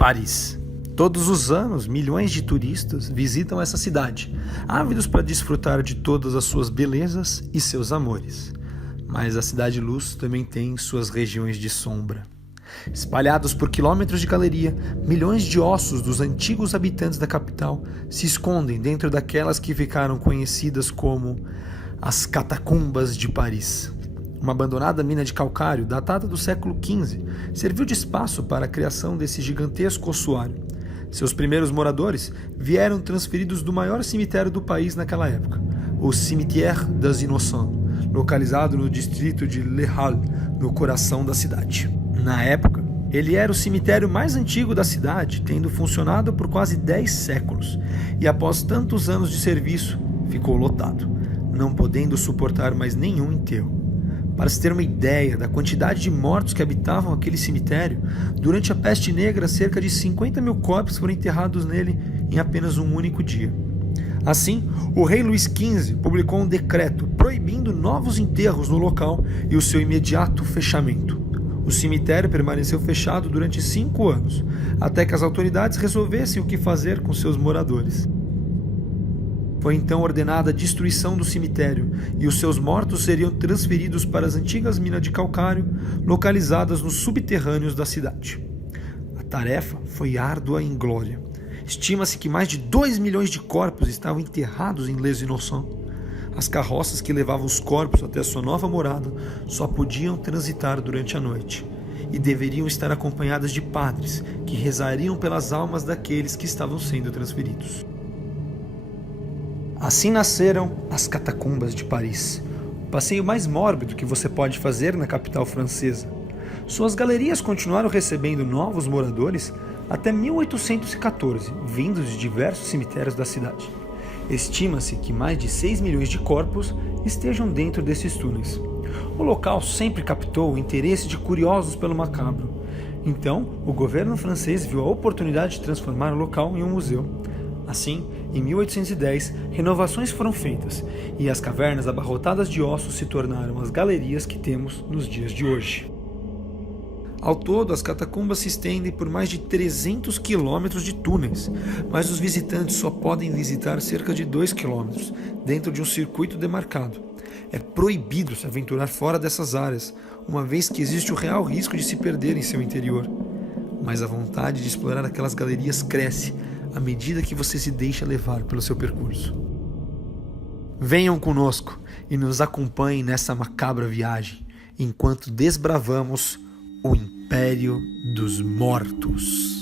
Paris. Todos os anos, milhões de turistas visitam essa cidade, ávidos para desfrutar de todas as suas belezas e seus amores. Mas a Cidade Luz também tem suas regiões de sombra. Espalhados por quilômetros de galeria, milhões de ossos dos antigos habitantes da capital se escondem dentro daquelas que ficaram conhecidas como as Catacumbas de Paris. Uma abandonada mina de calcário, datada do século XV, serviu de espaço para a criação desse gigantesco ossuário. Seus primeiros moradores vieram transferidos do maior cemitério do país naquela época, o Cimetière des Innocents, localizado no distrito de Les Halles, no coração da cidade. Na época, ele era o cemitério mais antigo da cidade, tendo funcionado por quase 10 séculos, e após tantos anos de serviço, ficou lotado, não podendo suportar mais nenhum enterro. Para se ter uma ideia da quantidade de mortos que habitavam aquele cemitério, durante a Peste Negra, cerca de 50 mil corpos foram enterrados nele em apenas um único dia. Assim, o rei Luís XV publicou um decreto proibindo novos enterros no local e o seu imediato fechamento. O cemitério permaneceu fechado durante 5 anos, até que as autoridades resolvessem o que fazer com seus moradores. Foi então ordenada a destruição do cemitério e os seus mortos seriam transferidos para as antigas minas de calcário localizadas nos subterrâneos da cidade. A tarefa foi árdua e inglória. Estima-se que mais de 2 milhões de corpos estavam enterrados em Les Innocents. As carroças que levavam os corpos até sua nova morada só podiam transitar durante a noite e deveriam estar acompanhadas de padres que rezariam pelas almas daqueles que estavam sendo transferidos. Assim nasceram as Catacumbas de Paris, o passeio mais mórbido que você pode fazer na capital francesa. Suas galerias continuaram recebendo novos moradores até 1814, vindos de diversos cemitérios da cidade. Estima-se que mais de 6 milhões de corpos estejam dentro desses túneis. O local sempre captou o interesse de curiosos pelo macabro. Então, o governo francês viu a oportunidade de transformar o local em um museu. Assim, em 1810, renovações foram feitas e as cavernas abarrotadas de ossos se tornaram as galerias que temos nos dias de hoje. Ao todo, as catacumbas se estendem por mais de 300 quilômetros de túneis, mas os visitantes só podem visitar cerca de 2 quilômetros, dentro de um circuito demarcado. É proibido se aventurar fora dessas áreas, uma vez que existe o real risco de se perder em seu interior. Mas a vontade de explorar aquelas galerias cresce à medida que você se deixa levar pelo seu percurso. Venham conosco e nos acompanhem nessa macabra viagem, enquanto desbravamos o Império dos Mortos.